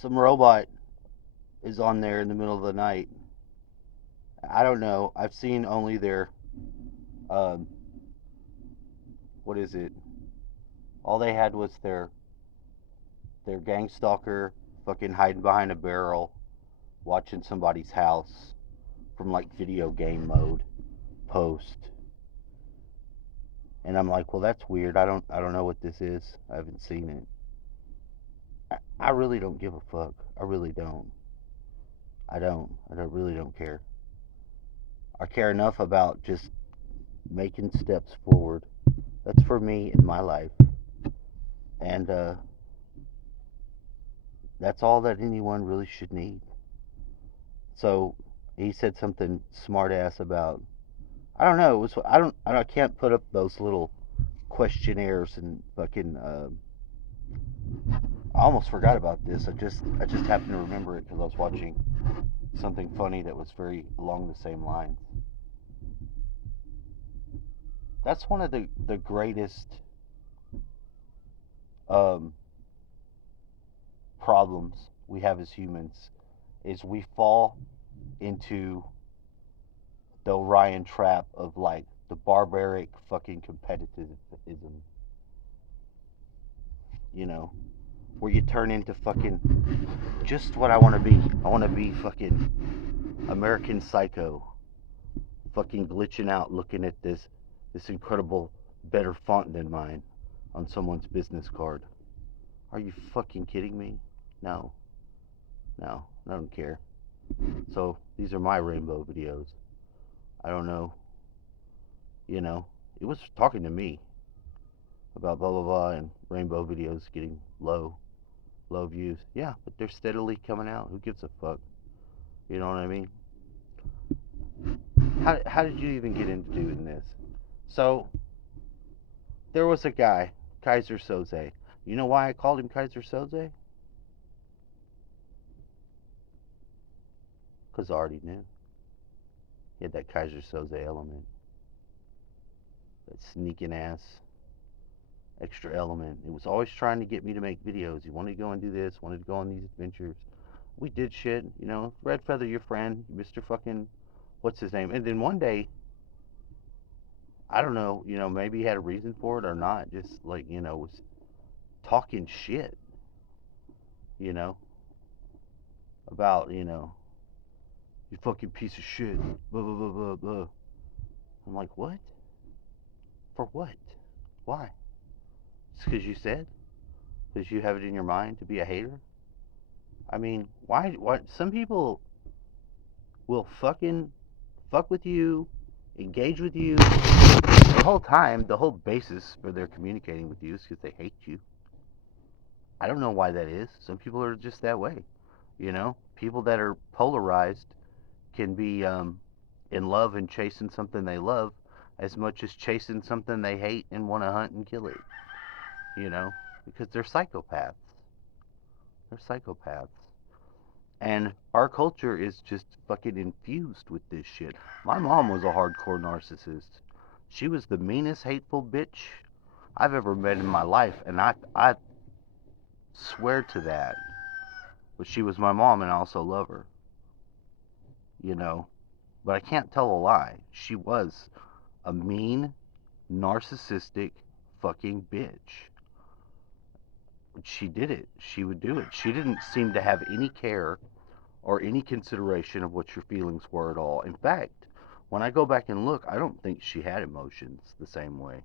Some robot is on there in the middle of the night. I don't know. I've seen only their um, what is it? All they had was their gang stalker fucking hiding behind a barrel, watching somebody's house from like video game mode post. And I'm like, well, that's weird. I don't know what this is. I haven't seen it. I really don't give a fuck. I really don't. Really don't care. I care enough about just making steps forward. That's for me in my life. And that's all that anyone really should need. So he said something smart ass about, I don't know, it was I can't put up those little questionnaires and fucking I almost forgot about this. I just happened to remember it because I was watching something funny that was very along the same lines. That's one of the greatest um, problems we have as humans is we fall into the Orion trap of like the barbaric fucking competitivism, you know, where you turn into fucking just what I want to be. I want to be fucking American Psycho, fucking glitching out looking at this incredible better font than mine on someone's business card. Are you fucking kidding me? No, no, I don't care. So these are my rainbow videos. I don't know, you know, it was talking to me about blah blah blah and rainbow videos getting low views. Yeah, but they're steadily coming out. Who gives a fuck? You know what I mean? How did you even get into doing this? So there was a guy, Kaiser Soze. You know why I called him Kaiser Soze? Because I already knew. He had that Kaiser Soze element, that sneaking ass extra element. It was always trying to get me to make videos. He wanted to go and do this, wanted to go on these adventures. We did shit, you know. Red Feather, your friend, Mr. fucking, what's his name? And then one day, I don't know, you know, maybe he had a reason for it or not. Just like, you know, was talking shit, you know, about, you know, you fucking piece of shit, blah, blah, blah, blah, blah. I'm like, what? For what? Why? It's because you said? Because you have it in your mind to be a hater? I mean, why? What? Some people will fucking fuck with you, engage with you. The whole time, the whole basis for their communicating with you is because they hate you. I don't know why that is. Some people are just that way. You know, people that are polarized can be in love and chasing something they love as much as chasing something they hate and want to hunt and kill it. You know, because they're psychopaths. They're psychopaths. And our culture is just fucking infused with this shit. My mom was a hardcore narcissist. She was the meanest, hateful bitch I've ever met in my life, and I swear to that. But she was my mom, and I also love her, you know. But I can't tell a lie. She was a mean, narcissistic fucking bitch. She did it. She would do it. She didn't seem to have any care or any consideration of what your feelings were at all. In fact, when I go back and look, I don't think she had emotions the same way.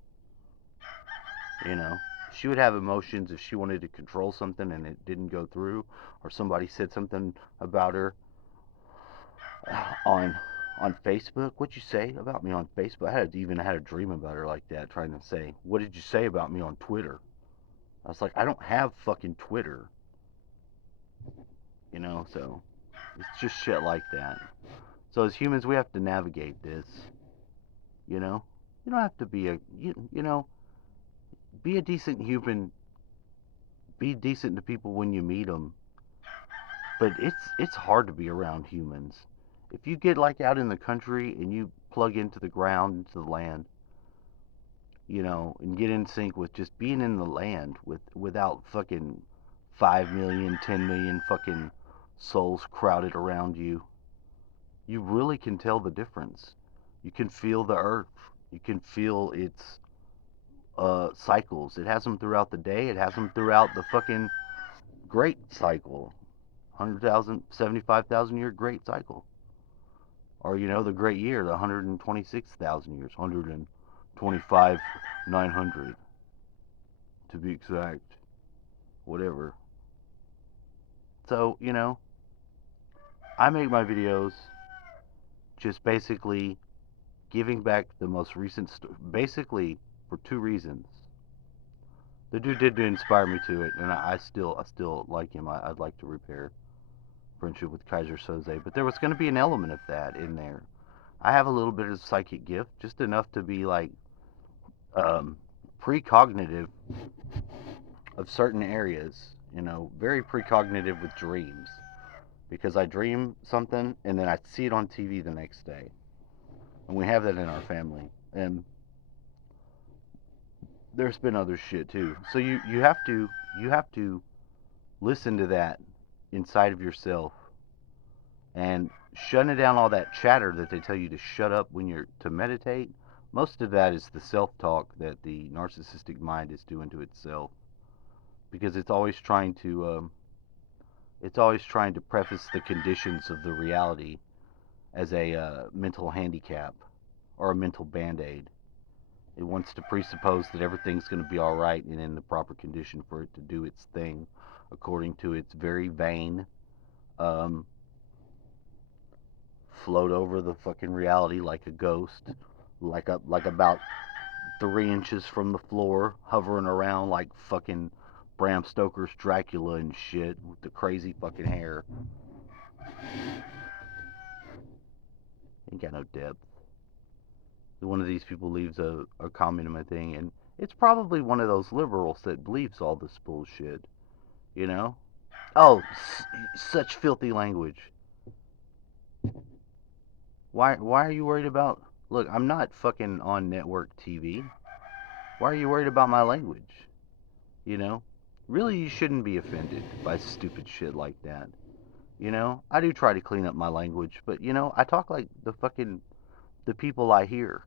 You know, she would have emotions if she wanted to control something and it didn't go through, or somebody said something about her on Facebook. What'd you say about me on Facebook? Even had a dream about her like that, trying to say, "What did you say about me on Twitter?" I was like, I don't have fucking Twitter, you know. So it's just shit like that. So as humans, we have to navigate this. You know, you don't have to be you know, be a decent human. Be decent to people when you meet them. But it's hard to be around humans. If you get like out in the country and you plug into the ground, into the land, you know, and get in sync with just being in the land without fucking 5 million, 10 million fucking souls crowded around you, you really can tell the difference. You can feel the earth. You can feel its cycles. It has them throughout the day. It has them throughout the fucking great cycle. 100,000, 75,000 year great cycle. Or, the great year, the 126,000 years. 125, 900 to be exact. Whatever. So, I make my videos just basically giving back the most recent, basically for two reasons. The dude did inspire me to it, and I still like him. I'd like to repair friendship with Kaiser Soze, but there was going to be an element of that in there. I have a little bit of psychic gift, just enough to be like precognitive of certain areas. Very precognitive with dreams, because I dream something and then I see it on TV the next day, and we have that in our family. And there's been other shit too. So you have to listen to that inside of yourself and shutting down all that chatter that they tell you to shut up when you're to meditate. Most of that is the self-talk that the narcissistic mind is doing to itself, because it's always trying to preface the conditions of the reality as a mental handicap or a mental band-aid. It wants to presuppose that everything's going to be all right and in the proper condition for it to do its thing according to its very vain um, float over the fucking reality like a ghost, like about 3 inches from the floor, hovering around like fucking Bram Stoker's Dracula and shit with the crazy fucking hair. Ain't got no depth. One of these people leaves a comment in my thing, and it's probably one of those liberals that believes all this bullshit, you know? Oh, such filthy language. Why are you worried about? Look, I'm not fucking on network TV. Why are you worried about my language? Really, you shouldn't be offended by stupid shit like that. I do try to clean up my language, but I talk like the people I hear.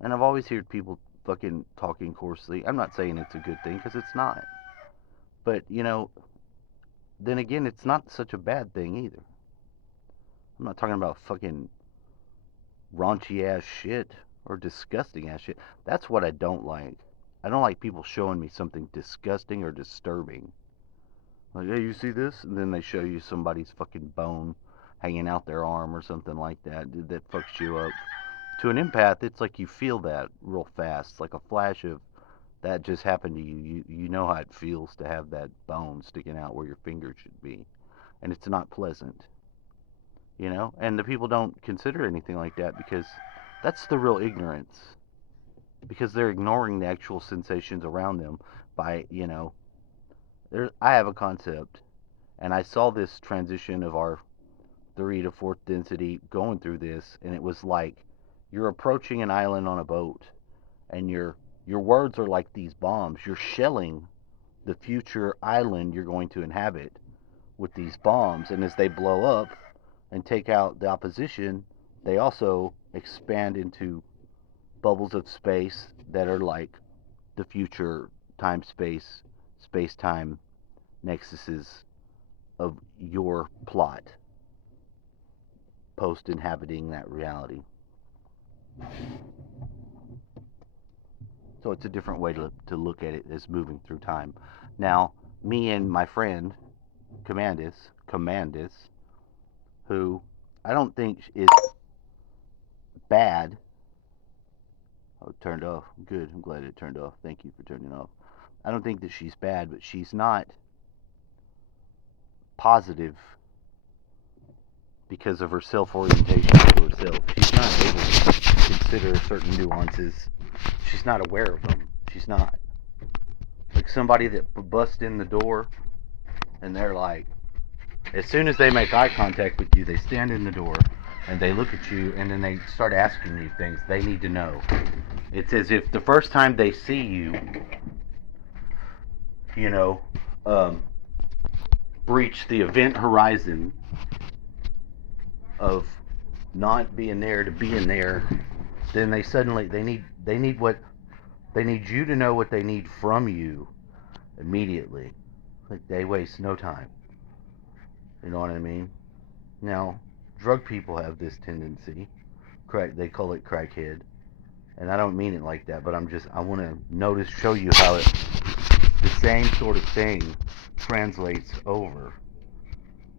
And I've always heard people fucking talking coarsely. I'm not saying it's a good thing, because it's not. But, then again, it's not such a bad thing either. I'm not talking about fucking raunchy ass shit or disgusting ass shit. That's what I don't like. I don't like people showing me something disgusting or disturbing. Like, hey, you see this? And then they show you somebody's fucking bone hanging out their arm or something like that fucks you up. To an empath, it's like you feel that real fast, like a flash of that just happened to you. You know how it feels to have that bone sticking out where your finger should be, and it's not pleasant, And the people don't consider anything like that, because that's the real ignorance, because they're ignoring the actual sensations around them by, I have a concept, and I saw this transition of our 3 to 4th density going through this, and it was like you're approaching an island on a boat, and your words are like these bombs. You're shelling the future island you're going to inhabit with these bombs, and as they blow up and take out the opposition, they also expand into bubbles of space that are like the future space-time nexuses of your plot post inhabiting that reality. So it's a different way to look at it as moving through time. Now, me and my friend Commandus, who I don't think is bad. Oh, it turned off. Good. I'm glad it turned off. Thank you for turning it off. I don't think that she's bad, but she's not positive because of her self-orientation to herself. She's not able to consider certain nuances. She's not aware of them. She's not. Like somebody that busts in the door and they're like, as soon as they make eye contact with you, they stand in the door and they look at you, and then they start asking you things they need to know. It's as if the first time they see you, um, breach the event horizon of not being there to being there, then they need what they need you to know what they need from you immediately. Like they waste no time. You know what I mean? Now, drug people have this tendency. Crack, they call it crackhead, and I don't mean it like that, but I want to show you how the same sort of thing translates over.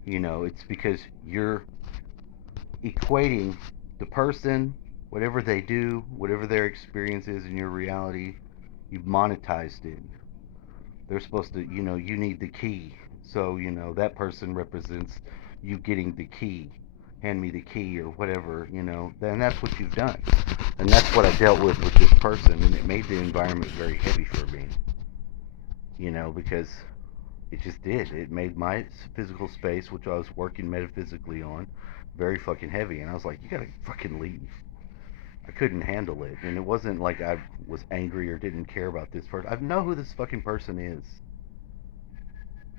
It's because you're equating the person, whatever they do, whatever their experience is in your reality, you've monetized it. They're supposed to, you need the key. So, that person represents you getting the key. Hand me the key or whatever, then that's what you've done. And that's what I dealt with this person, and it made the environment very heavy for me, because it just did. It made my physical space, which I was working metaphysically on, very fucking heavy. And I was like, you gotta fucking leave. I couldn't handle it. And it wasn't like I was angry or didn't care about this person. I know who this fucking person is.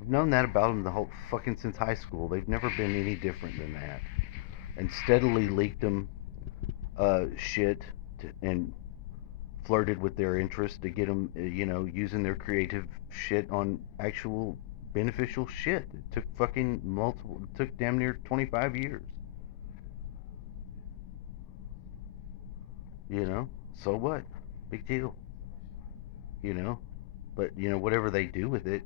I've known that about them the whole fucking since high school. They've never been any different than that. And steadily leaked them shit and flirted with their interest to get them, using their creative shit on actual beneficial shit. It took fucking multiple, it took damn near 25 years, you know? So what? Big deal, you know? But, whatever they do with it,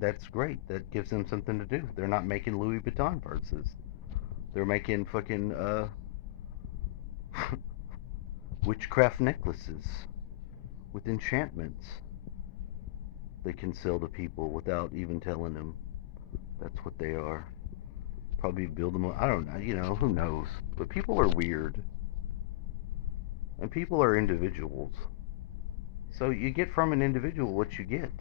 that's great. That gives them something to do. They're not making Louis Vuitton purses. They're making fucking, witchcraft necklaces with enchantments they can sell to people without even telling them that's what they are. Probably build them. I don't know. Who knows? But people are weird, and people are individuals. So you get from an individual what you get,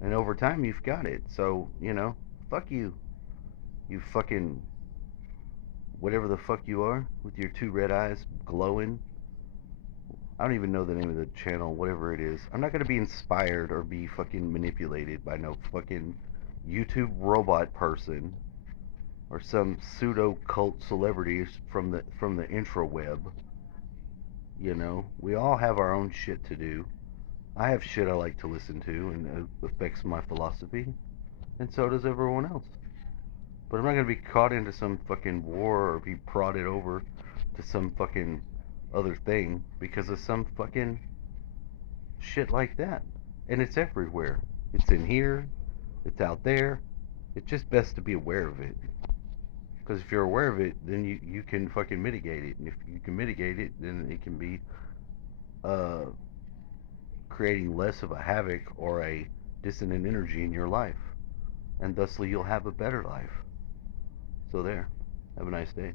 and over time you've got it. So fuck you, you fucking whatever the fuck you are with your two red eyes glowing. I don't even know the name of the channel, whatever it is. I'm not gonna be inspired or be fucking manipulated by no fucking YouTube robot person or some pseudo cult celebrities from the intraweb. We all have our own shit to do. I have shit I like to listen to, and it affects my philosophy, and so does everyone else. But I'm not gonna be caught into some fucking war or be prodded over to some fucking other thing because of some fucking shit like that. And it's everywhere. It's in here. It's out there. It's just best to be aware of it. Because if you're aware of it, then you can fucking mitigate it. And if you can mitigate it, then it can be uh, creating less of a havoc or a dissonant energy in your life. And thusly, you'll have a better life. So, there. Have a nice day.